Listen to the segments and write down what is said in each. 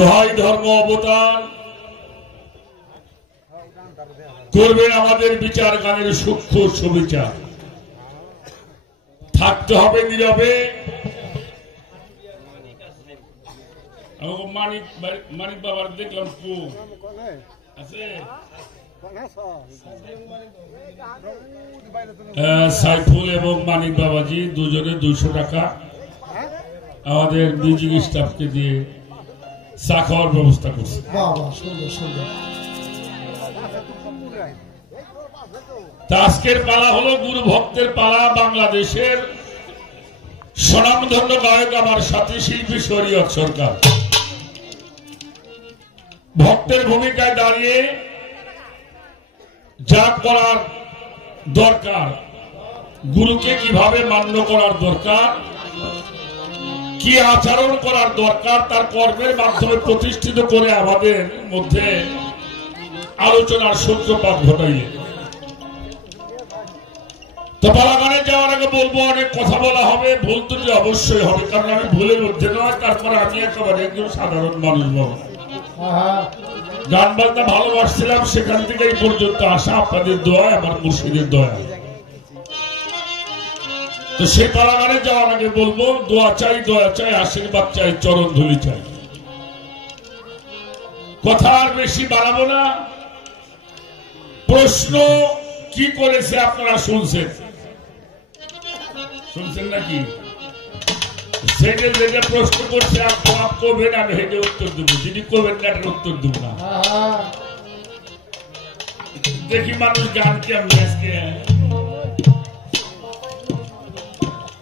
দোহাই ধর্ম অবতার করবেন আমাদের বিচার গানের সূক্ষ্ম সুবিচার। থাকতে হবে নীরবে। মানিক বাবার দেখলাম আছে সাইফুল এবং মানিক বাবাজি দুজনে 200 টাকা আমাদের মিউজিক স্টাফকে দিয়ে চা খাওয়ার ব্যবস্থা করছে। আজকের পালা হলো গুরু ভক্তের পালা। বাংলাদেশের স্বনামধন্য গায়ক আমার সাথী শিল্পী শরীয়ত সরকার ভক্তের ভূমিকায় দাঁড়িয়ে যা করার দরকার, গুরুকে কিভাবে মান্য করার দরকার, কি আচরণ করার দরকার, তার কর্মের মাধ্যমে প্রতিষ্ঠিত করে আমাদের মধ্যে আলোচনার সূত্রপাত ঘটাইয়ে। তো পালাগানে যাওয়ার আগে বলবো, অনেক কথা বলা হবে, ভুল ত্রুটি অবশ্যই হবে, কারণ আমি ভুলের মধ্যে নয়। তারপরে আমি একেবারে একজন সাধারণ মানুষ নয়। গান বাজনা ভালোবাসছিলাম, সেখান থেকে এই পর্যন্ত আসা আপনাদের দোয়ায়, আমার মুর্শিদের দোয়ায়। তো সেই পালাগানে যাওয়ার আগে বলবো, দোয়া চাই, দয়া চাই, আশীর্বাদ চাই, চরণ ধুলি চাই। কথা আর বেশি বাড়াবো না। প্রশ্ন কি করেছে আপনারা শুনছেন নাকি? সেটা যেটা প্রশ্ন করছে আপ করবেন, আমি হেঁটে উত্তর দেবো। যিনি করবেন না এটার উত্তর দেবো না। দেখি মানুষ গান কেমন।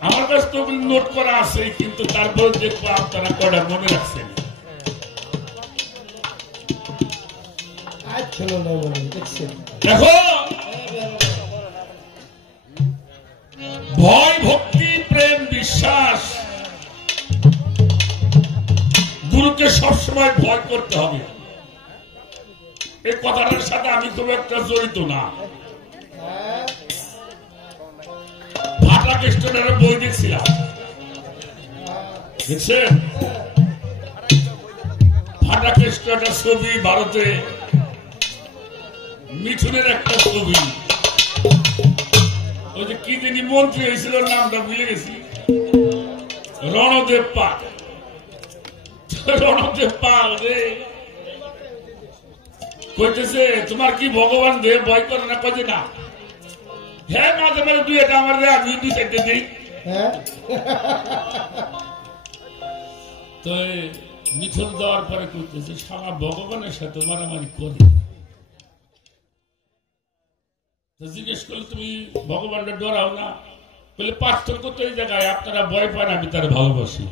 আমার কাছে তো নোট করা আছে, কিন্তু তারপর দেখবো আপনারা কটা মনে রাখছেন। দেখো, ভয়, ভক্তি, প্রেম, বিশ্বাস, গুরুকে সবসময় ভয় করতে হবে। এই কথাটার সাথে আমি খুব একটা জড়িত না। ভাটা কৃষ্ণের বই দেখছিলাম, দেখছেন? ভাটা কৃষ্ণ একটা ছবি, ভারতে মিঠুনের একটা ছবি। ওই যে কি তিনি মন্ত্রী হয়েছিল, নামটা ভুলে গেছি, রণদেব পাল। রণদেব পাল রে কইতেছে, তোমার কি ভগবান দেব ভয় করে না? কয়ে না। হ্যাঁ, মাঝে মাঝে দুই এটা আমার আমি দুই চারটে দিই। তো মিঠুন দেওয়ার পরে করতেছে, সারা ভগবানের সাথে মারামারি করে। জিজ্ঞেস করলে তুমি ভগবানকে ডরাও না? বলে পার্থক্য তো এই জায়গায়, আপনারা ভয় পান, আমি তার ভালোবাসি।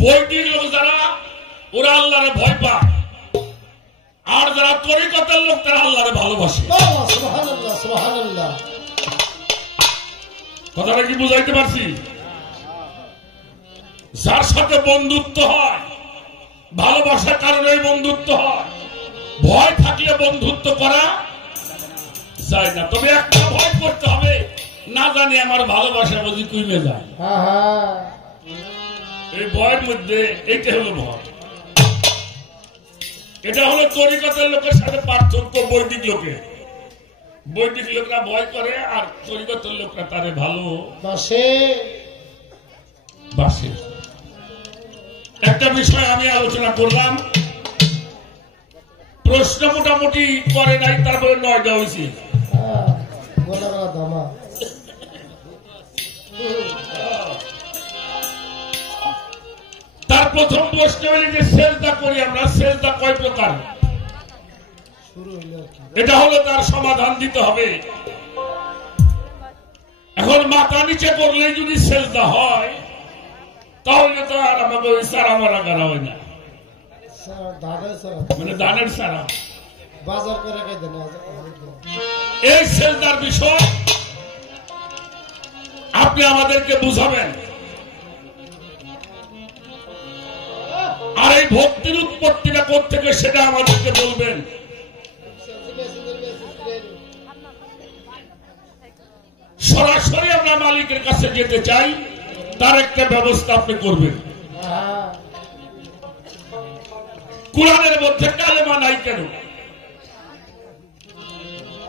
বৈদিক লোক যারা, ওরা আল্লাহরে ভয় পায়, আর যারা তরিকতের লোক তারা আল্লাহরে ভালোবাসে। কথাটা কি বুঝাইতে পারছি? যার সাথে বন্ধুত্ব হয়, ভালোবাসার কারণে বন্ধুত্ব হয়। ভয় থাকলে বন্ধুত্ব করা যায় না। তবে একটা ভয় করতে হবে, না জানি আমার ভালোবাসা বুঝি কমে যায়। এই ভয়ের মধ্যে এইটা হলো ভয়। এটা হলো তরিকতের লোকের সাথে পার্থক্য। বৈদিক লোকের, বৈদিক লোকরা ভয় করে, আর তরিকতের লোকরা তারে ভালোবাসে। একটা বিষয় আমি আলোচনা করলাম, প্রশ্ন মোটামুটি করে নাই, তারপরে 9টা হয়েছে। তার প্রথম প্রশ্ন হল যে সেজদা করি আমরা, সেজদা কয় প্রকার? এটা হলো তার সমাধান দিতে হবে। এখন মাথা নিচে করলে যদি সেজদা হয়, তাহলে তো আর আমাকে ওই সারা মারা করা হয় না, মানে ধানের সারা বাজার করে। এই সেজদার বিষয় আপনি আমাদেরকে বুঝাবেন, আর এই ভক্তির উৎপত্তিটা কোত্থেকে সেটা আমাদেরকে বলবেন। সরাসরি আমরা মালিকের কাছে যেতে চাই, তার একটা ব্যবস্থা আপনি করবেন। কোরআনের মধ্যে কালেমা নাই কেন,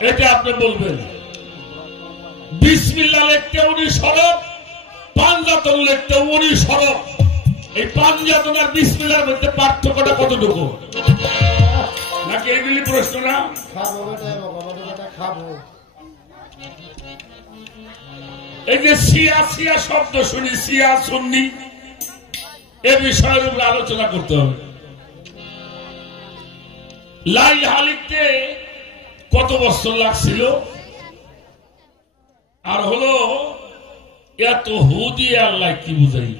এটা আপনি বলবেন। বিসমিল্লাহ লিখতে 19 হরফ, পাঞ্জাতন লিখতে 19 হরফ। এই পাঞ্জাতন আর বিসমিল্লাহর মধ্যে পার্থক্যটা কতটুকু? নাকি এগুলি প্রশ্ন না? এই যে শিয়া শিয়া শব্দ শুনি, শিয়া সুন্নি, এ বিষয়ের উপর আলোচনা করতে হবে। লাই হালিতে কত বছর লাগছিল, আর হলো এত হু দিয়ে আল্লাহ কি বুঝাই।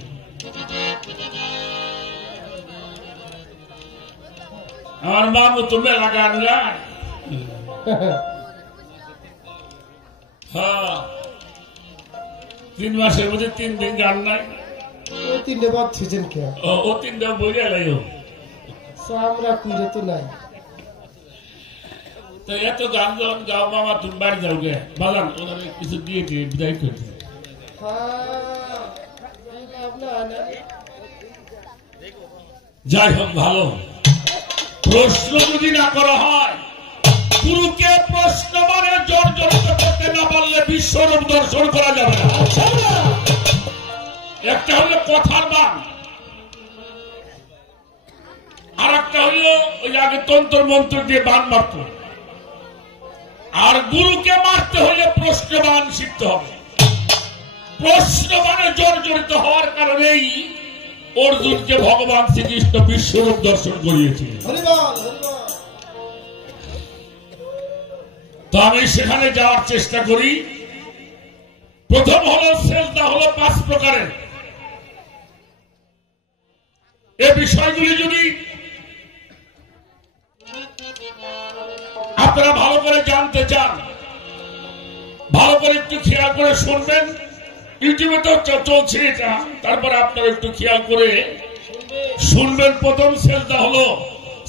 আমার মামু তো মেলা গান গায়। হ্যাঁ, 3 মাসের মধ্যে 3 দিন গান নাই। ওই 3 বার ছিছেন কে? ও 3 বই গেলাইও আমরা কুইরে তো নাই। তো এত গান যখন গাও মামা, তুমি বাড়ি যাও গে বাজান, ওনারে কিছু দিয়ে দিয়ে বিদায় করে দিই। যাই হোক, ভালো প্রশ্ন যদি না করা হয়, গুরুকে প্রশ্ন মানে জর্জরিত করতে না পারলে বিশ্বরূপ দর্শন করা যাবে না। একটা হলো কথার বান, আর একটা হলো ওই আগে তন্ত্র মন্ত্র দিয়ে বান মারত। আর গুরুকে মারতে হলে প্রশ্নবান শিখতে হবে। প্রশ্নবানে জর্জরিত হওয়ার কারণেই অর্জুনকে ভগবান শ্রীকৃষ্ণ বিশ্বরূপ দর্শন করিয়েছিলেন। তো আমি সেখানে যাওয়ার চেষ্টা করি। প্রথম হলো সেজদা হলো 5 প্রকারের। এই বিষয়গুলি যদি আপনারা ভালো করে জানতে চান, ভালো করে একটু খেয়াল করে শুনবেন। ইউটিউবে তো চলছে এটা, তারপরে আপনারা একটু খেয়াল করে শুনবেন। প্রথম সেজদা হলো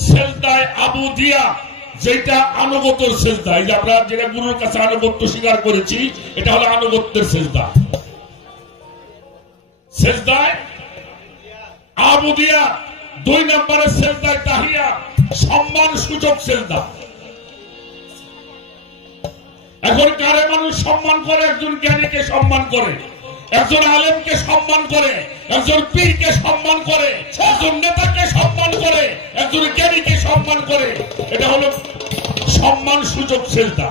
সেজদায় আবুদিয়া, যেটা আনুগত্যের সেজদা। এই যে আমরা যেটা গুরুর কাছে আনুগত্য স্বীকার করেছি, এটা হলো আনুগত্যের সেজদা। সেজদায় আবুদিয়া। 2 নম্বরে সেজদায় তাহিয়া, সম্মান সূচক সেজদা। এখন কারে মানুষ সম্মান করে? একজন জ্ঞানীকে সম্মান করে, একজন আলেমকে সম্মান করে, একজন পীরকে সম্মান করে, একজন নেতাকে সম্মান করে, একজন জ্ঞানীকে সম্মান করে। এটা হলো সম্মান সূচক সেজদা।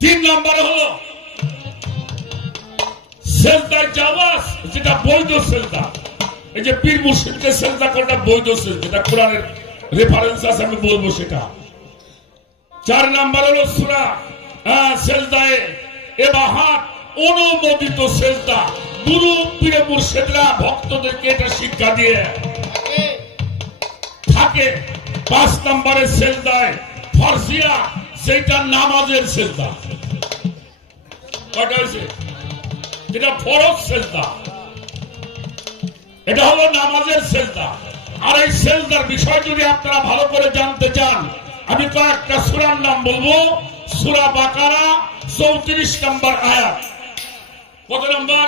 3 নম্বরে হলো সেজদায় জাওয়াজ, যেটা বৈধ সেজদা। এই যে পীর মুর্শিদকে সেজদা করাটা বৈধ সেজদা, এটা কোরআনের রেফারেন্স আছে, আমি বলবো সেটা। 4 নম্বর হলো সূরা সেজদায়ে ইবাহাত, অনুমোদিত সেজদা। গুরু পীর মুর্শিদরা ভক্তদেরকে এটা শিক্ষা দিয়ে থাকে। 5 নম্বরের সেজদায় ফরজিয়া, সেটা নামাজের সেজদা। কয়টা হয়েছে? যেটা ফরজ সেজদা, এটা হলো নামাজের সেজদা। আর এই সেজদার বিষয় যদি আপনারা ভালো করে জানতে চান, আমি কয়েকটা সূরার নাম বলবো। সূরা বাকারা 34 নম্বর আয়াত। কত নম্বর?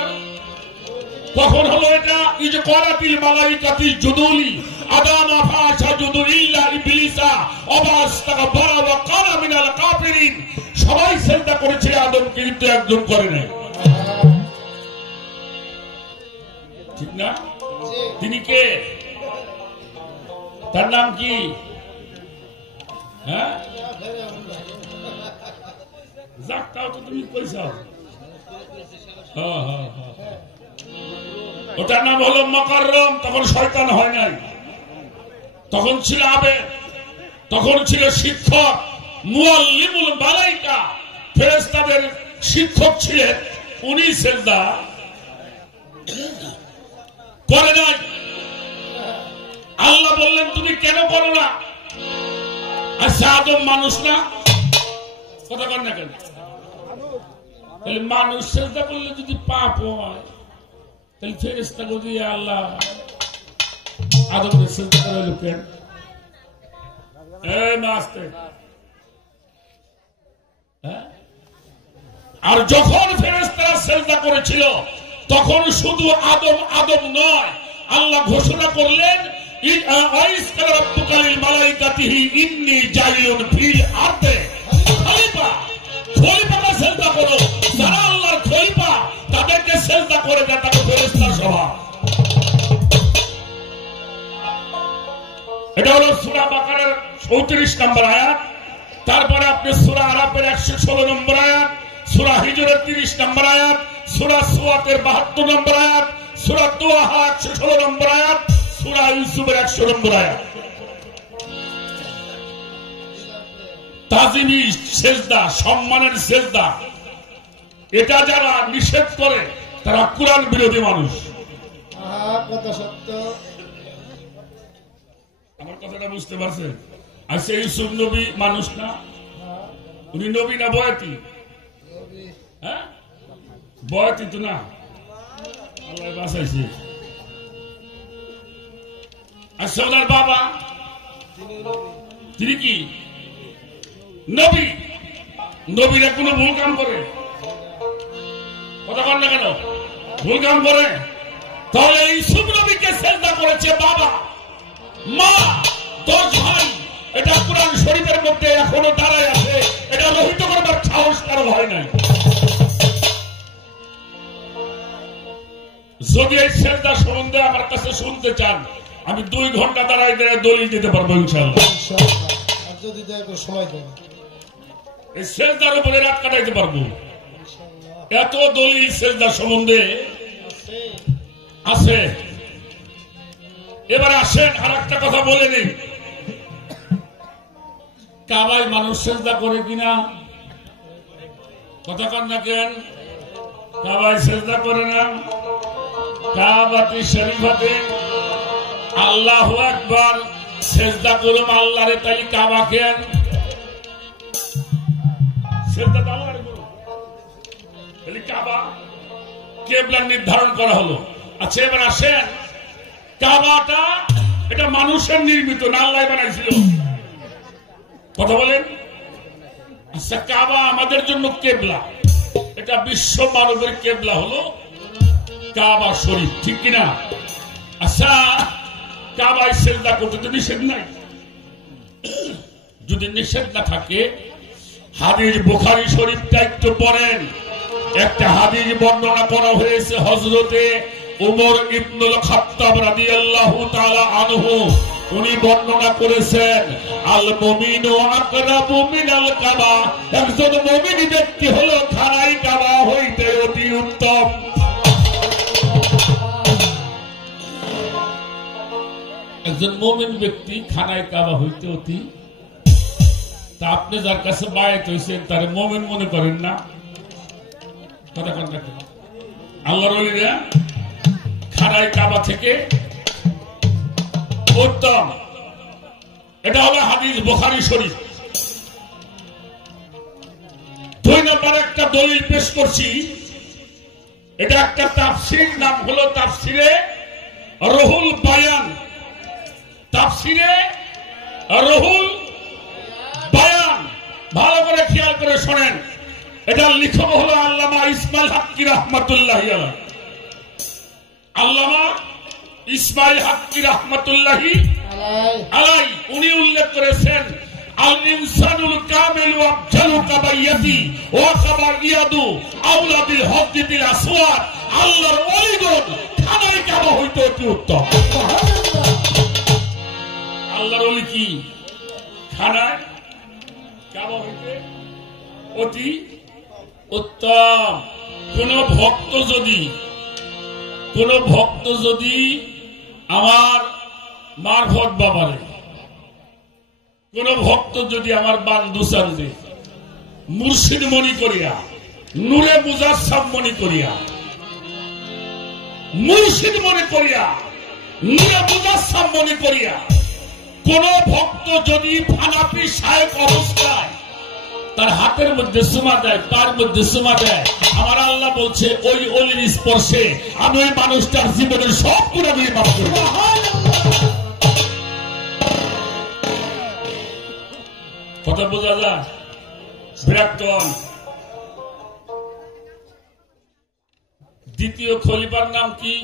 কখন হলো এটা? এই যে করাতিল মালাইকাতি জুদুলি আদামা ফাসাজুদু ইল্লা ইবলিসা ওয়াস্তাগফারা ওয়া কানা মিনাল কাফিরিন। সবাই সিজদা করেছে আদম, কিন্তু একজন করে নাই। ঠিক না? তিনি কে? তার নাম কি? হ্যাঁ, যাকটাও তো তুমি কইছাও। ওটার নাম হলো মুকাররম। তখন শয়তান হয় নাই, তখন ছিল আবেদ, তখন ছিল শিক্ষক। মুআল্লিমুল মালাইকা, ফেরেশতাদের শিক্ষক ছিলেন। উনি সিজদা করে নাই। আল্লাহ বললেন তুমি কেন করো না? আচ্ছা, আদম মানুষ না? কথা কর না কেন? তাহলে মানুষ সেজদা করলে যদি পাপ হয়, তাহলে ফেরেশতা যদি আল্লাহ আদমকে সেজদা করে কেন? এই মাস্তে, আর যখন ফেরেশতারা সিজদা করেছিল তখন শুধু আদম আদম নয়, আল্লাহ ঘোষণা করলেন ওয়াইসকাল রাব্বুকা লিল মালাইকাতিহি ইন্নী জাইলুন ফিল আরদে খলিফা। খলিফাকে সিজদা করো, যারা আল্লাহর খলিফা তাদেরকে সিজদা করে দেয়, তাকে ফেরেশতার স্বভাব। এটা হলো সূরা বাকারার 34 নম্বর আয়াত। তারপরে আপনি সূরা আরাফের 116 নম্বর আয়াত, সূরা হিজরের 30 নম্বর আয়াত, সূরা সুয়াতের 72 নম্বর আয়াত, সূরা তোহা 116 নম্বর আয়াত, সূরা ইউসুফের 100 নম্বর আয়াত। তাজিমি সেজদা, সম্মানের সেজদা, এটা যারা নিষেধ করে তারা কোরআন বিরোধী মানুষ। কথা সত্য। আমার কথাটা বুঝতে পারছেন? আচ্ছা, ইউসুফ নবী মানুষ না? উনি নবী না বয়াতি? হ্যাঁ, বয়াতি তো না, আল্লাহ বাঁচাইছে। আচ্ছা, ওনার বাবা তিনি কি নবী? নবীরা কোনো ভুল কাম করে? কথা বল না কেন? ভুল কাম করে? তাহলে ইউসুফ নবীকে সিজদা করেছে বাবা, মা, 10 ভাই। এটা কোরআন শরীফের মধ্যে এখনো দাঁড়ায় আছে। এটা রহিত করবার সাহস কারো হয় নাই। যদি এই সিজদা সম্বন্ধে আমার কাছে শুনতে চান, আমি 2 ঘন্টা দাঁড়ায় দাঁড়ায় দলিল দিতে পারবো ইনশাআল্লাহ। আর যদি সময় দেন, এই সিজদার উপরে রাত কাটাইতে পারবো। এত দলিল সিজদা সম্বন্ধে আছে। এবার আসেন আর একটা কথা বলে নিই, কাবায় মানুষ সিজদা করে কিনা? কথা কন না কেন? কাবায় সিজদা করে না? কাবাতি শরীফাতে আল্লাহু আকবার সিজদা করুম আল্লাহরে, তাই কাবা কেন? সিজদা তো আল্লাহরে করুম, তাহলে কাবা কিবলা নির্ধারণ করা হলো। আচ্ছা, এবার আসেন, কাবাটা এটা মানুষের নির্মিত না, আল্লাহ বানাইছিল? কথা বলেন। আচ্ছা, কাবা আমাদের জন্য কেবলা, এটা বিশ্ব মানবের কেবলা হলো কাবা শরীফ, ঠিক কিনা? আচ্ছা, কাবায় সিজদা করতে তো নিষেধ নাই। যদি নিষেধ না থাকে, হাদিস বুখারী শরীফটা একটু পড়েন। একটা হাদিস বর্ণনা করা হয়েছে হযরতে উমর ইবনুল খাত্তাব রাদিয়াল্লাহু তাআলা আনহু, উনি বর্ণনা করেছেন, আল মুমিনু আকরাবু মিনাল কাবা, একজন মুমিন ব্যক্তি হলো খানায় কাবা হইতে অতি উত্তম। একজন মুমিন ব্যক্তি খানায় কাবা হইতে অতি, তা আপনি যার কাছে বায়াত হইছেন তারে মুমিন মনে করেন না? কথা কন না কেন? আল্লাহর ওলিরা খানায় কাবা থেকে উত্তম। এটা হলো হাদিস বুখারী শরীফ। 2 নম্বর একটা দলিল পেশ করছি। এটা একটা তাফসীর, নাম হলো তাফসিরে রুহুল বায়ান। তাফসিরে রুহুল বায়ান, ভালো করে খেয়াল করে শোনেন। এটা লেখক হলো আল্লামা ইসমাইল হাক্কি রাহমাতুল্লাহি আলাইহি। আল্লামা ইসমাইল হাক্কি রাহমাতুল্লাহি আলাইহি উনি উল্লেখ করেছেন, আল ইনসানুল কামিল ওয়া আফজালু কাবাইয়াতি ওয়া কাবাইয়াদু আওলা বিল হজ্জি বিল আসওয়াদ। আল্লাহর ওলিগণ খানায় কাবা হইতে অতি উত্তম। আল্লাহর ওলি কি খানায় কাবা হইতে অতি উত্তম। কোন ভক্ত যদি আমার মারফত বাবারে, কোন ভক্ত যদি আমার বান্দু চান্দে মুর্শিদ মনি করিয়া, নূরে মুজাসসাম মনি করিয়া, মুর্শিদ মনি করিয়া, নূরে মুজাসসাম মনি করিয়া, কোন ভক্ত যদি ফানাফি শায়েখ অবস্থায় তার হাতের মধ্যে সুমা দেয়, তার মধ্যে সুমা দেয়, আমার আল্লাহ বলছে ওই অলির স্পর্শে আমি ওই মানুষটার জীবনের সব গুনাহ মাফ করব। কথা বোঝা যায়? বিরাটন দ্বিতীয় খলিফার নাম কি?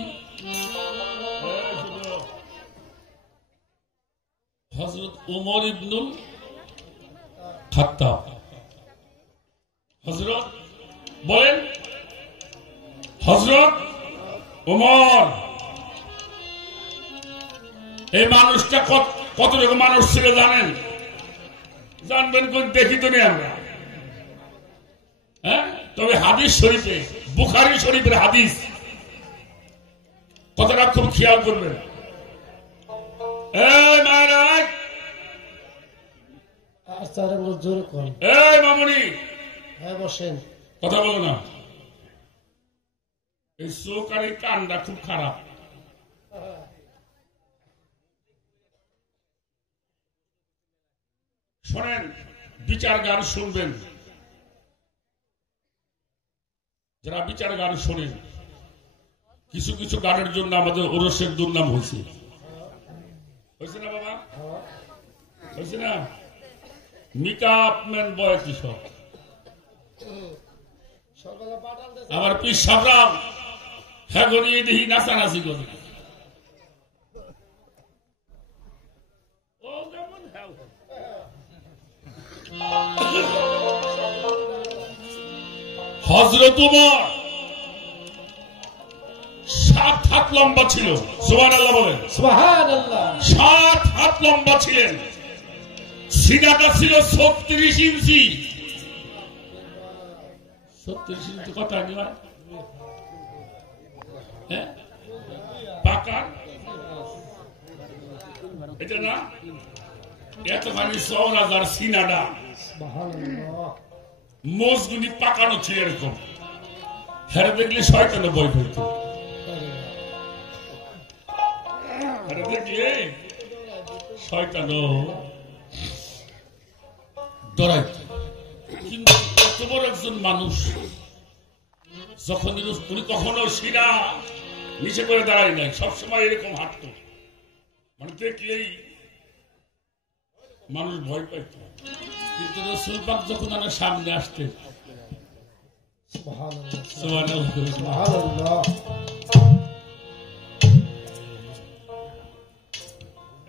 হযরত উমর ইবনুল খাত্তাব। হযরত বলেন, হযরত উমর। এই মানুষটা কত রকম মানুষ ছিল জানেন? জানবেন কোন দেখি তো নেই আমরা। হ্যাঁ, তবে হাদিস শরীফে, বুখারী শরীফের হাদিস কথাটা খুব খেয়াল করবেন। এই মারাজ, আচ্ছা জোরে কোন। এই মামুনি, হ্যাঁ বসেন। কথা বলো না। এই চোখ আর এই কানটা খুব খারাপ। শোনেন, বিচার গান শুনবেন। যারা বিচার গান শোনেন, কিছু কিছু গানের জন্য আমাদের ওরসের দুর্নাম হয়েছে। হয়েছে না বাবা? হয়েছে না? মেকআপ ম্যান বয় কৃষক, আমার পীর সাবরাম হ্যাঁ গনিয়ে দেখি নাচানাচি করে। হযরত উমর 7 হাত লম্বা ছিল। সুবহানাল্লাহ বলেন। সুবহানাল্লাহ। 7 হাত লম্বা ছিলেন। সিনাটা ছিল 36 ইঞ্চি। 36 ইঞ্চি কথা নয়, হ্যাঁ পাকা এটা না, এতখানি চওড়া যার সিনাটা, মোজগুলি পাকানো ছিল এরকম। হেরে দেখলে শয়তানে ভয় পেত। হেরে দেখলে শয়তানও ডরাইত। কিন্তু এত বড় একজন মানুষ, যখন উনি কখনো শিরা নিচে করে দাঁড়ায় নাই, সবসময় এরকম হাঁটত। মানে দেখলেই মানুষ ভয় পাইত। কিন্তু রাসূল পাক যখন আমার সামনে আসতেন, সুবহানাল্লাহ,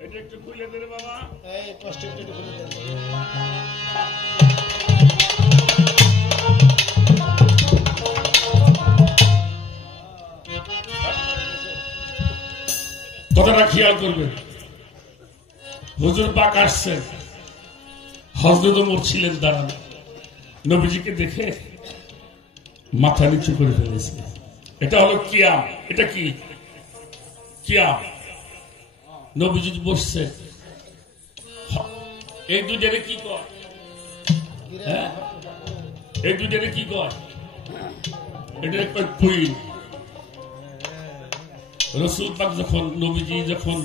এটা একটু খুলে দে বাবা। এই কষ্ট একটু খুলে দেন। কথাটা খেয়াল করবেন। হুজুর পাক আসছেন, হযরত ওমর ছিলেন দাঁড়ানো। নবীজিকে দেখে মাথা নিচু করে ফেলেছে। এটা হলো কিয়াম। এটা কি কিয়াম? নবীজি বসছে, এই দুজনে কি কয়? হ্যাঁ, এই দুজনে কি কয়? এটা কুইন। রাসূল পাক যখন, নবীজি যখন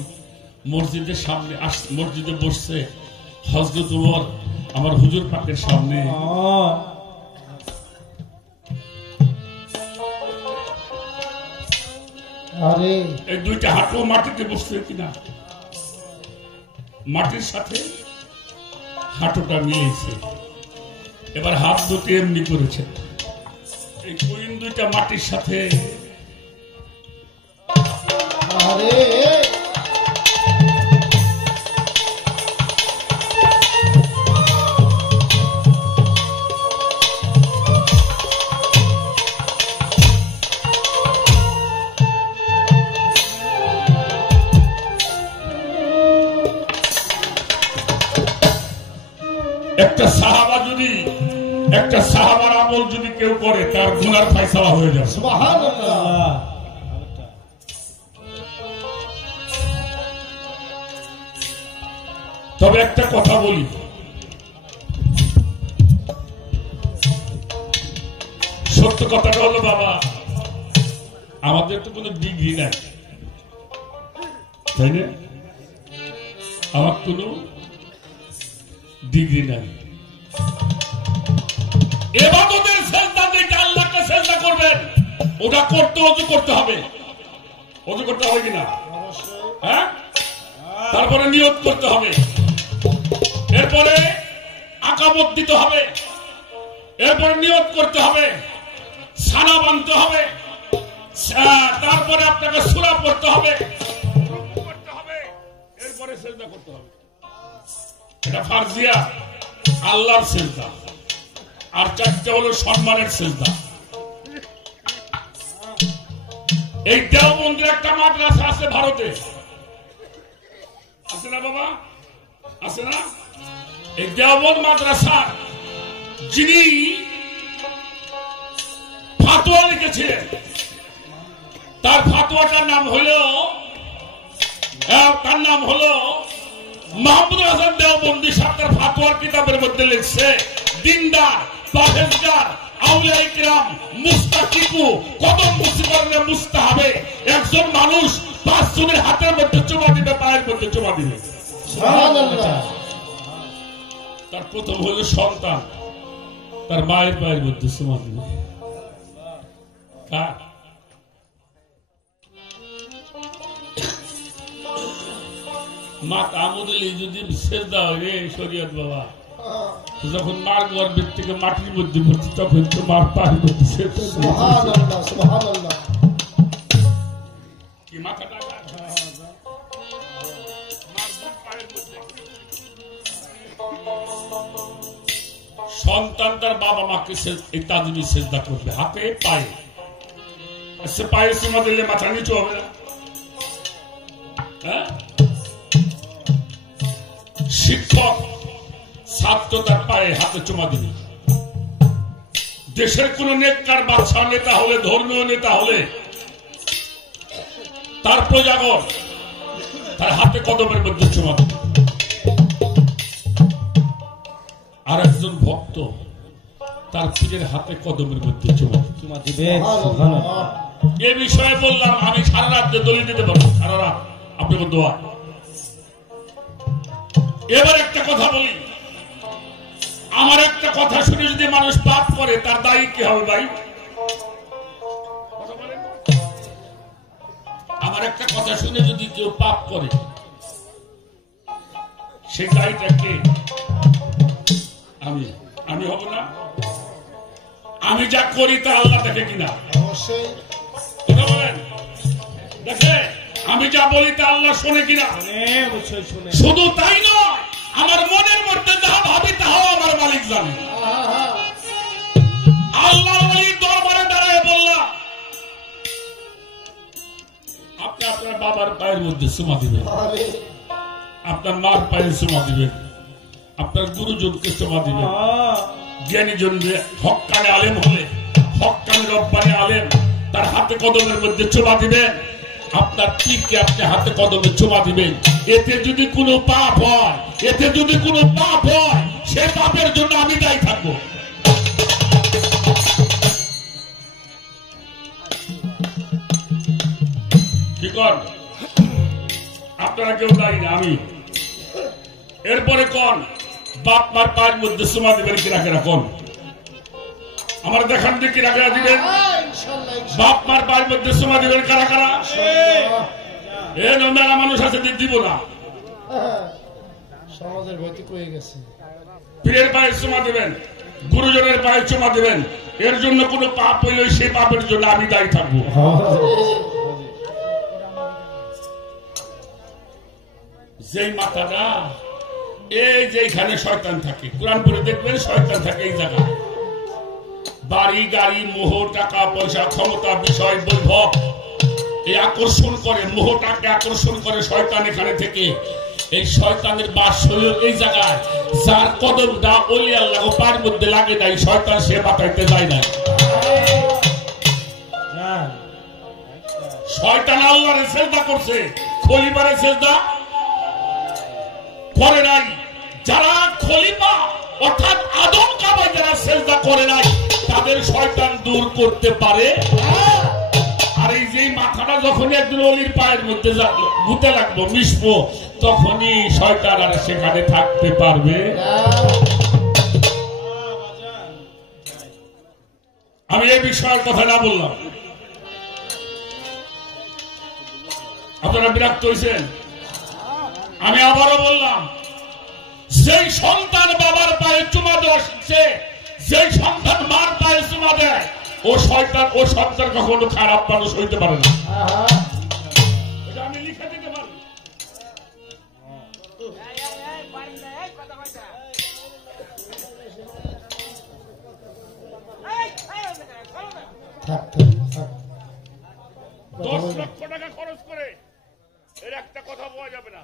মসজিদের সামনে মসজিদে বসছে, হযরত ওমর আমার হুজুর পাকের সামনে আরে এই দুইটা হাঁটু মাটিতে বসছে কিনা, মাটির সাথে হাঁটুটা মিলেছে। এবার হাত দুটি এমনি করেছে। এই কুইন দুইটা মাটির সাথে, আরে একটা সাহাবা যদি, একটা সাহাবার আমল যদি কেউ করে, তার গুনার ফায়সালা হয়ে যাবে। সুবহানাল্লাহ। তবে একটা কথা বলি, সত্য কথাটা হলো বাবা, আমাদের তো কোনো ডিগ্রি নাই, তাই না? আমার কোনো ডিগ্রি নাই। ইবাদতের সেজদা যেটা আল্লাহকে সেজদা করবেন, ওটা করতে ওযু করতে হবে। ওযু করতে হবে কিনা? হ্যাঁ, তারপরে নিয়ত করতে হবে, এরপরে আকামত দিতে হবে, এরপরে নিয়ত করতে হবে, সানা বানতে হবে, তারপরে আপনাকে সূরা পড়তে হবে, এরপরে সিজদা করতে হবে। এটা ফারজিয়া আল্লাহর সিজদা। আর চারটা হলো সম্মানের সিজদা। এই দেওবন্দের একটা মাদ্রাসা আছে ভারতে, আছে না বাবা? আছে না? এই দেওবন্দ মাদ্রাসা যিনি ফাতোয়া লিখেছিলেন, তার ফাতোয়াটার নাম হলো মাহমুদ হাসান দেওবন্দি সাহেব। তার ফাতোয়ার কিতাবের মধ্যে লিখছে, দিনদার, পরহেজগার, আউলিয়া ইকরাম, মুস্তাকিকু, কদম মুসি করলে মুস্তাহাবে। একজন মানুষ 5 জনের হাতের মধ্যে চুমা দিবে, পায়ের মধ্যে চুমা দিবে। সুবহানাল্লাহ। তার প্রথম হলো সন্তান, তার মায়ের পায়ের মধ্যে চুমা দিবে। কার? মা কামুদলি যদি সেজদা হয় রে শরীয়ত বাবা, যখন মার গর্ভের থেকে মাটির মধ্যে পড়ছে তখন তো মার পায়ের মধ্যে সেজদা। সুবহানাল্লাহ, সুবহানাল্লাহ। কি মাথাটা সন্তান তার বাবা মাকে এই তাজিমি সেজদা করবে, হাতে পায়ে। সে পায়ে চুমা দিলে মাথা নিচু হবে না? হ্যাঁ? শিক্ষক ছাত্র তার পায়ে হাতে চুমা দিবে। দেশের কোন নেককার বাদশা নেতা হলে, ধর্মীয় নেতা হলে, তার প্রজাগণ তার হাতে কদমের মধ্যে চুমা দিবে। আর একজন ভক্ত তার পীরের হাতে কদমের মধ্যে চুমা দিবে। এ বিষয়ে বললাম আমি সারা রাত দলিল দিতে পারবো, সারা রাত আপনাকে দোয়া। এবার একটা কথা বলি, আমার একটা কথা শুনে যদি মানুষ পাপ করে তার দায়ী কি হবে ভাই? আমার একটা কথা শুনে যদি কেউ পাপ করে সেই দায়ীটা কে? আমি হব না? আমি যা করি তা আল্লাহ দেখে কিনা? অবশ্যই। কথা বলেন, দেখে। আমি যা বলি তা আল্লাহ শোনে কিনা? শুধু তাই নয়, আমার মনের মধ্যে যা ভাবি তাও আমার মালিক জানে। আল্লাহ দরবারে দাঁড়ায় বললাম, আপনি আপনার বাবার পায়ের মধ্যে চুমা দিবেন, আপনার মার পায়ে চুমা দিবেন, আপনার গুরুজনকে চুমা দিবেন। জ্ঞানীজন হক্কানে আলেম হলে, হক্কানে রব্বানি আলেম, তার হাতে কদমের মধ্যে চুমা দিবেন। আপনার পীরকে আপনি হাতে কদমে চুমা দিবেন। এতে যদি কোনো পাপ হয়, সে পাপের জন্য আমি দায়ী থাকবো। কি কর? আপনারা কেউ দায়ী না, আমি। এরপরে কোন বাপ মার পায়ের মধ্যে চুমা দিবেন কিনা কেনা কোন? আমার দেখান দিয়ে কিনা কেনা দিবেন? বাপ মার পায়ের মধ্যে চুমা দিবেন কারা কারা? এ মেলা মানুষ আছে, দিব না। সমাজের ভর্তি হয়ে গেছে। পীরের পায়ে চুমা দিবেন, গুরুজনের পায়ে চুমা দিবেন। এর জন্য কোন পাপ হইলে সেই পাপের জন্য আমি দায়ী থাকবো। যেই মাথাটা এই যেখানে শয়তান থাকে, কোরআন পড়ে দেখবেন শয়তান থাকে এই জায়গায়। বাড়ি গাড়ি, মোহ, টাকা পয়সা, ক্ষমতা, বিষয়, বৈভব এই আকর্ষণ করে, মোহটাকে আকর্ষণ করে শয়তান এখানে থেকে। এই শয়তানের বাস হইল এই জায়গায়। যার কদমটা ওলি আল্লাহ পায়ের মধ্যে লাগে নাই, শয়তান সে বাতাইতে যায় না। শয়তান আল্লাহরে সেজদা করছে, খলিফারে সেজদা করে নাই। যারা খলিফা অর্থাৎ আদম কাবায় যারা সেজদা করে নাই, তাদের শয়তান দূর করতে পারে। আর এই যে মাথাটা যখন একজন অলির পায়ের মধ্যে গুতে লাগবো, মিশবো, তখনই শয়তান আর সেখানে থাকতে পারবে। আমি এই বিষয়ের কথা না বললাম, আপনারা বিরক্ত হয়েছেন। আমি আবারও বললাম, সেই সন্তান বাবার পায়ে চুমা দেওয়া শিখছে, সেই সন্তান মার পায়ে চুমা দেয়, ও শয়তান, ও সন্তান কখনো খারাপ মানুষ হইতে পারে না। এটা আমি লিখে দিতে পারি। $10,00,000 খরচ করে এর একটা কথা বলা যাবে না,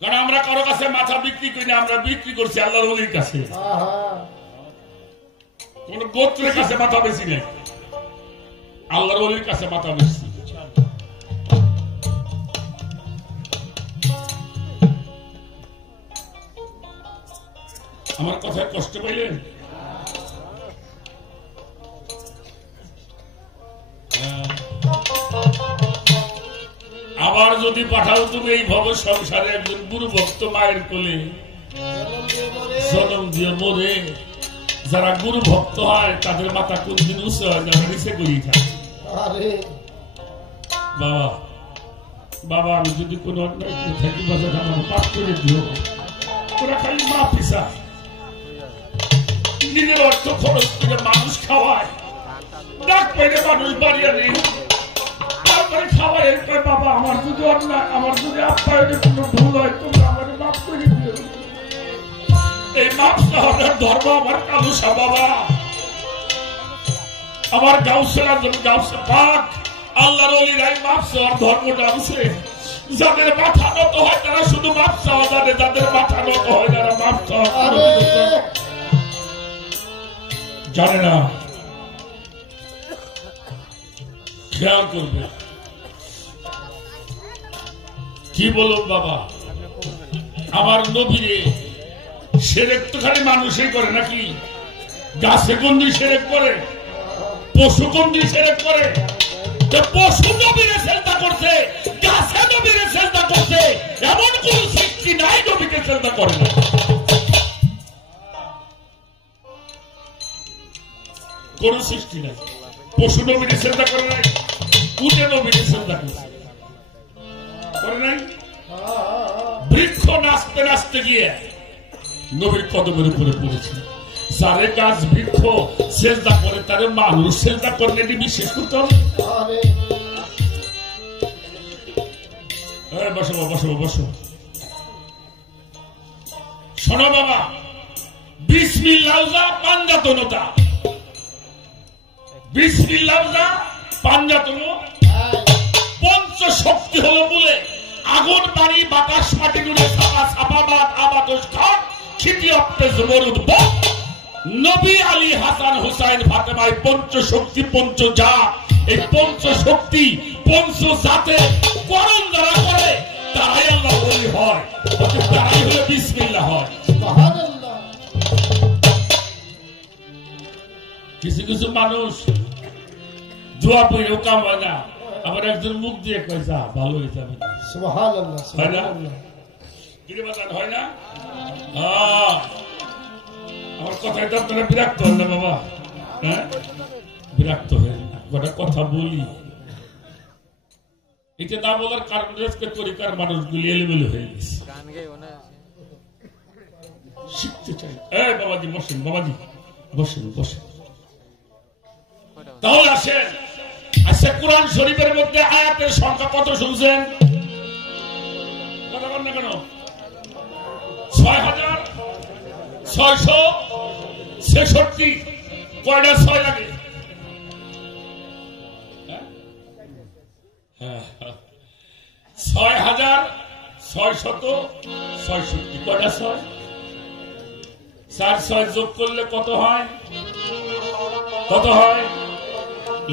কারণ আমরা কারো কাছে মাথা বিক্রি করি না, আমরা বিক্রি করছি আল্লাহর ওলির কাছে। কোন গোত্রের কাছে মাথা বেশি নেই, আল্লাহর ওলির কাছে মাথা বেশি। আমার কথায় কষ্ট পাইলেন? আবার যদি পাঠাও তুমি এই ভব সংসারে একজন গুরু ভক্ত মায়ের কোলে জন্ম দিয়ে মরে, যারা গুরু ভক্ত হয় তাদের মাথা কোনদিন উঁচু হয়, যারা নিচে করিয়ে থাকে। বাবা বাবা আমি যদি কোন অন্যায় থাকি বাজার আমার পাপ করে দিও, ওরা খালি মা পিসা নিজের অর্থ খরচ করে মানুষ খাওয়ায়, ডাক পেরে মানুষ বাড়িয়ে নেই, তারপরে খাওয়াই। বাবা আমার যদি অন্যায়, আমার যদি আপ্যায়নের কোনো ভুল হয় তোমরা আমার মাফ করে দিও। এই মাফ চাওয়ার ধর্ম আমার কালুসা বাবা, আমার গাউসে গাউসে পাক আল্লাহর ওলিরাই মাফ চাওয়ার ধর্মটা আছে। যাদের মাথা নত হয় তারা শুধু মাফ চাওয়া জানে, যাদের মাথা নত হয় তারা মাফ চাওয়া জানে না। খেয়াল করবে কি বলুন বাবা, আমার নবীরে সেরেক তো খালি মানুষই করে নাকি? গাছে গন্ডি সেরেক করে, পশু গন্ডি সেরেক করে। পশু নবীরে চেষ্টা করছে, গাছে নবীরে চেষ্টা করছে, এমন কোন সৃষ্টি নাই নবীকে চেষ্টা করে না। কোন সৃষ্টি নাই। পশু নবীরে চেষ্টা করে নাই, উঠে নবীরে চেষ্টা করছে করে নাই। বৃক্ষ নাচতে নাচতে গিয়ে নবীর কদমের উপরে পড়েছে। যারে গাছ বৃক্ষ সেজদা করে তারে মানুষ সেজদা করলে এটি বিশ্বাস করতে হবে? বসো বসো বসো, শোনো বাবা, বিসমিল্লাহ পাঞ্জাতনতা, বিসমিল্লাহ পাঞ্জাতন পঞ্চ শক্তি হলো বলে আগুন পানি বাতাস মাটি নুড়ে ছাপা ছাপাবাদ আবাদস খান খিতি অপ্তেজ মরুদ বক নবী আলী হাসান হুসাইন ফাতেমায় পঞ্চ শক্তি পঞ্চ জাত। এই পঞ্চ শক্তি পঞ্চ জাতে করণ যারা করে তারাই আল্লাহ ওলি হয়, তারাই হলে বিসমিল্লাহ হয়। কিছু কিছু মানুষ দোয়া পড়েও কাম হয় না, আবার একজন মুখ দিয়ে কয় যা ভালো হয়ে যাবে, হয় না? হয় না? আমার কথায় তো আপনারা বিরক্ত হন না বাবা, হ্যাঁ বিরক্ত হয়ে না, গোটা কথা বলি। এটা না বলার কারণ তরিকার মানুষগুলি এলোমেলো হয়ে গেছে, শিখতে চাই। বাবাজি বসেন, বাবাজি বসেন বসেন। তাহলে আসেন, আচ্ছা কোরআন শরীফের মধ্যে আয়াতের সংখ্যা কত শুনছেন? কথা বল না কেন? 6,666। কয়টা 6 লাগে? 6,666। কয়টা 6? 4 6 যোগ করলে কত হয়? কত হয়?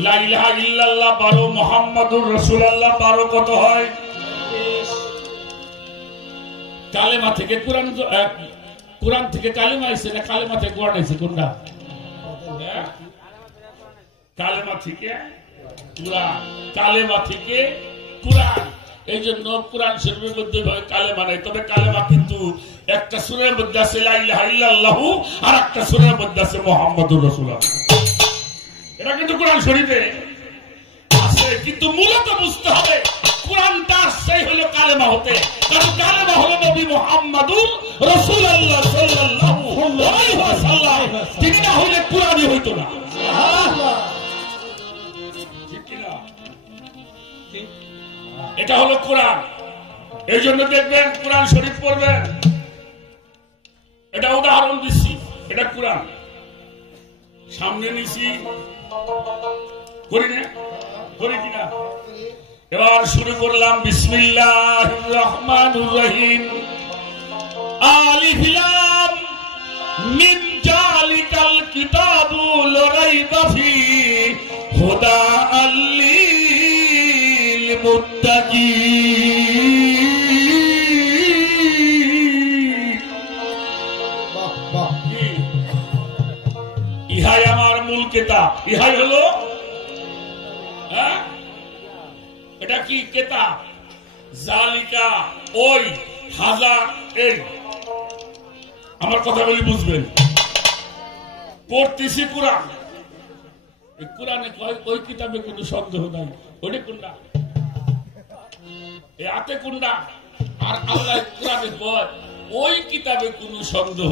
লা ইলাহা ইল্লাল্লাহ 12, মুহাম্মাদুর রাসূলুল্লাহ 12, কত হয়? কালেমা থেকে কোরআন, কোরআন থেকে কালেমা আইছে না কালেমা থেকে কোরআন আইছে? কোনটা? কালেমা থেকে কোরআন, কালেমা থেকে কোরআন। এই জন্য কোরআন শরীফের মধ্যে কালেমা নাই, তবে কালেমা কিন্তু একটা সূরার মধ্যে আছে লা ইলাহা ইল্লাল্লাহু, আর একটা সূরার মধ্যে আছে মুহাম্মাদুর রাসূলুল্লাহ। এটা কিন্তু কোরআন শরীফে আছে, কিন্তু মূলত বুঝতে হবে কোরআনটা সেই হলো কালেমা হতে, কারণ কালেমা হলো নবী মুহাম্মাদুর রাসূলুল্লাহ সাল্লাল্লাহু আলাইহি ওয়াসাল্লাম। তিনি না হইলে কোরআনই হইতো না। এটা হলো কোরআন। এই জন্য দেখবেন কোরআন শরীফ পড়বেন, এটা উদাহরণ দিচ্ছি, এটা কোরআন সামনে নিছি, করি না, করি কিনা? এবার শুরু করলাম বিসমিল্লাহির রহমানির রহিম। আলিফ লাম মিম যালিকাল কিতাবু লা রাইবা ফীহি হুদাল লিল মুত্তাকিন। ইহাই আমার মূল কিতাব। ইহাই হলো, এটা কি কিতাব? জালিকা ওই, হাজার এই। আমার কথা বলি বুঝবেন। পড়তেছি কোরআন, এই কোরআনে ওই কিতাবে কোনো সন্দেহ নাই। ওটা কোনটা? এই হাতে কোনটা? আর আল্লাহ কোরআনে কয় ওই কিতাবে কোনো সন্দেহ।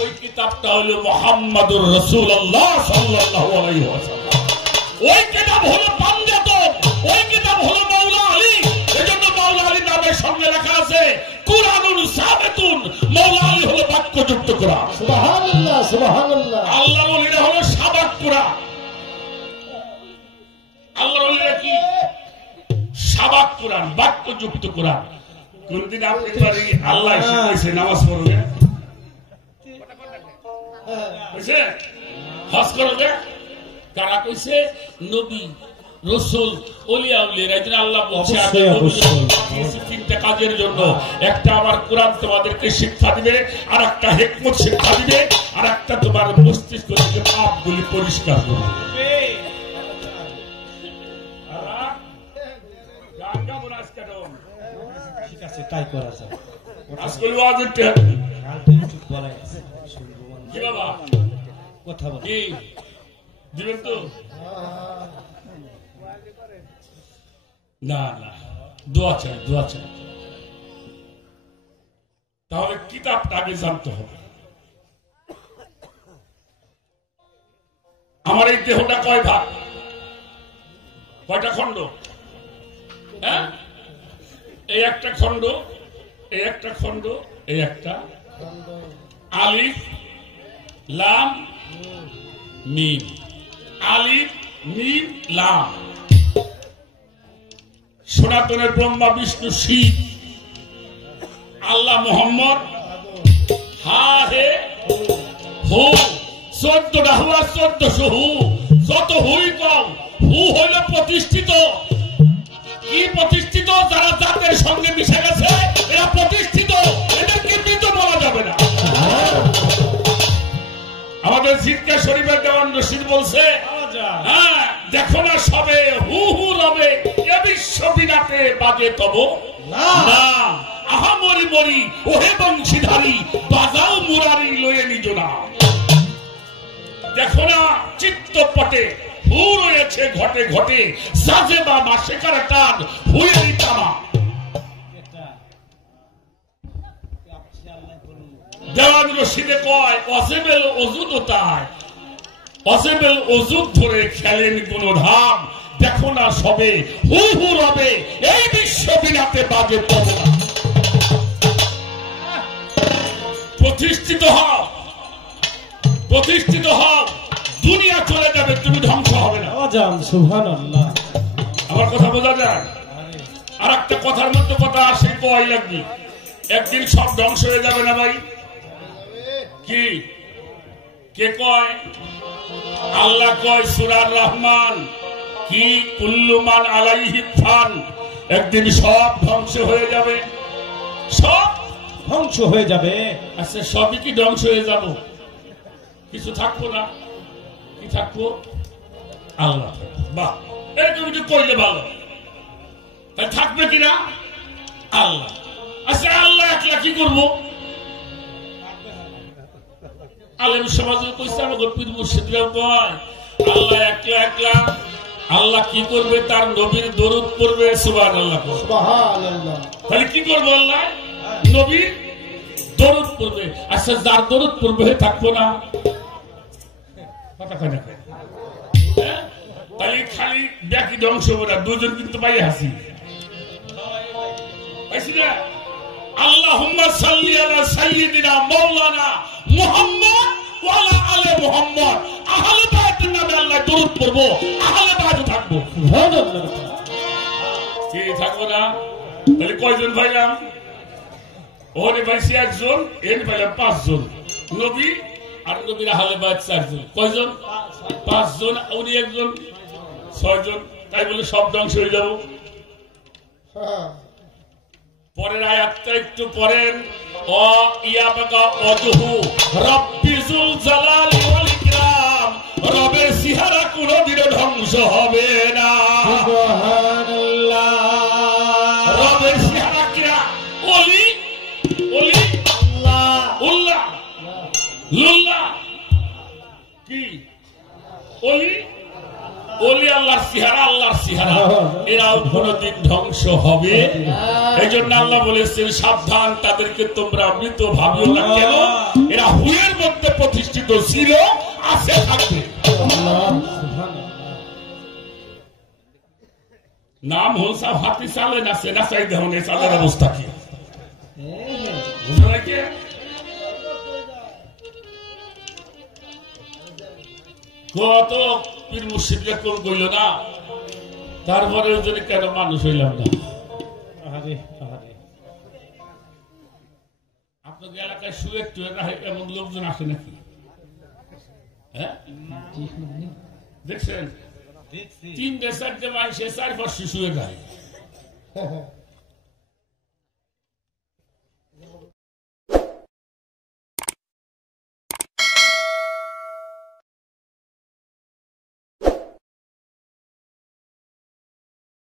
ওই কিতাবটা হলো মুহাম্মাদুর রাসূলুল্লাহ সাল্লাল্লাহু আলাইহি ওয়াসাল্লাম। ওই কিতাব হলো পাঞ্জাতন, ওই কিতাব হলো মাওলা আলী। এজন্য মাওলা আলী নামের সঙ্গে লেখা আছে কুরআনুল সাবিতুন। মাওলা আলী হলো বাক্যযুক্ত কোরআন। সুবহানাল্লাহ, সুবহানাল্লাহ। আল্লাহর ওলিরা হলো সাবাক কোরআন। আল্লাহর ওলিরা কি? সাবাক কোরআন, বাক্যযুক্ত কোরআন। কোনদিন আপনি পারি আল্লাহ শিখাইছে নামাজ পড়বে, কইছে হজ করবে, কারা কইছে? নবী, রাসূল, ওলিয়া উলিয়া। এদের আল্লাহ বলছে তিনটা কাজের জন্য। একটা আমার কোরআন তোমাদেরকে শিক্ষা দিবে, আর একটা হিকমত শিক্ষা দিবে, আর একটা তোমার মস্তিষ্ক থেকে পাপগুলি পরিষ্কার করবে। ঠিক আছে, তাই করা যায়। আজকাল ওয়াজের টেপ কি বাবা কথা বল, কি দিবেন তো? না না, দোয়া চাই, দোয়া চাই। তাহলে কিতাবটা আগে জানতে হবে। আমার এই দেহটা কয় ভাগ, কয়টা খণ্ড? হ্যাঁ, এই একটা খণ্ড, এই একটা খণ্ড, এই একটা। আলিফ লাম মিম, আলিফ মিম লাম। সনাতনের ব্রহ্মা বিষ্ণু শিব, আল্লাহ মোহাম্মদ, হা হে হু। 14টা হু আর 1400 হু। যত হুই কম, হু হইল প্রতিষ্ঠিত। কি প্রতিষ্ঠিত? যারা জাতের সঙ্গে মিশে গেছে এরা প্রতিষ্ঠিত, এদেরকে মৃত বলা যাবে না। আমাদের জিক্কা শরীফের দেওয়ান রশিদ বলছে, হ্যাঁ দেখো না সবে হু হু রবে, এ বিশ্ব বিরাটে বাজে তব না। আহা মরি মরি ওহে বংশীধারী, বাজাও মুরারি লয়ে নিজ না। দেখো না চিত্তপটে হু রয়েছে ঘটে ঘটে, সাজে বা মাসে কারা টান হুয়েরই তামা। দেওয়ান রশিদে কয় অসেবেল অজুদ তাই, অসেবেল অজুদ ধরে খেলেন কোন ধাম। দেখো না সবে হু হু রবে, এই বিশ্ব বিরাটে বাজে তব না। প্রতিষ্ঠিত হও, প্রতিষ্ঠিত হও, দুনিয়া চলে যাবে, তুমি ধ্বংস হবে না। সুবহানাল্লাহ। আমার কথা বোঝা যায়? আর একটা কথার মধ্যে কথা আসে, কয় লাগবে, একদিন সব ধ্বংস হয়ে যাবে না ভাই? কি কে কয়? আল্লাহ কয় সূরার রহমান, কি কুল্লু মান আলাইহি ফান। একদিন সব ধ্বংস হয়ে যাবে, সব ধ্বংস হয়ে যাবে। আচ্ছা সবই কি ধ্বংস হয়ে যাব? কিছু থাকবো না? কি থাকবো? আল্লাহ। বাহ, এই তুমি তো কইলে ভালো। তাই থাকবে কিনা? আল্লাহ। আচ্ছা আল্লাহ একলা কি করবো? আলেম সমাজে কইছে, আমাকে পীর মুর্শিদরাও কয় আল্লাহ একলা একলা। আল্লাহ কি করবে? তার নবীর দরুদ পড়বে, সুবহানাল্লাহ সুবহানাল্লাহ। তাহলে কি করবো? আল্লাহ নবীর দরুদ পড়বে। আচ্ছা যার দরুদ পড়বে থাকবো না? কথা কয় না? তাহলে খালি ব্যাকি ধ্বংস হবে না, দুজন কিন্তু পাই হাসি। পাইছি না আল্লাহুম্মা সাল্লি আলা সাইয়্যিদিনা মাওলানা মুহাম্মদ ওয়া আলা আলি মুহাম্মদ আহলে বাইতের নামে আল্লাহ দরুদ পড়বো আহলে বাইত থাকবো সুবহানাল্লাহ কি থাকবো না তাহলে কয়জন ভাইলাম ওরে ভাইছি একজন এর ভাইলাম পাঁচজন নবী আর নবীর আহলে বাইত চারজন কয়জন পাঁচজন উনি একজন ছয়জন তাই বলে সব ধ্বংস হয়ে যাবো হ্যাঁ পরের আয়াতটা একটু পড়েন ও ইয়াবাকা ওয়াজহু রাব্বিজুল জালালি ওয়াল ইকরাম রবের চেহারা কোনদিন ধ্বংস হবে না সুবহানাল্লাহ রবের চেহারা কিরা ওলি ওলি আল্লাহ উল্লাহ লুল্লাহ কি ওলি ওলি আল্লাহর চেহারা এরাও কোনদিন ধ্বংস হবে এই জন্য আল্লাহ বলেছেন সাবধান তাদেরকে তোমরা মৃত ভাবিও না কেন এরা হুয়ের মধ্যে প্রতিষ্ঠিত ছিল আছে থাকবে নাম হোলসা হাতি চালে নাচে নাচাই দেখুন এই চালের অবস্থা কি বুঝতে নাকি কত পীর মুর্শিদরা কোন কইল না তারপরে যদি কেন মানুষ হইলাম না আহারে আহারে আপনাদের এলাকায় শুয়ে টুয়ে রাখে এমন লোকজন আসে নাকি হ্যাঁ দেখছেন দেখছি 3-4 মাসে 4-5 শুয়ে যায়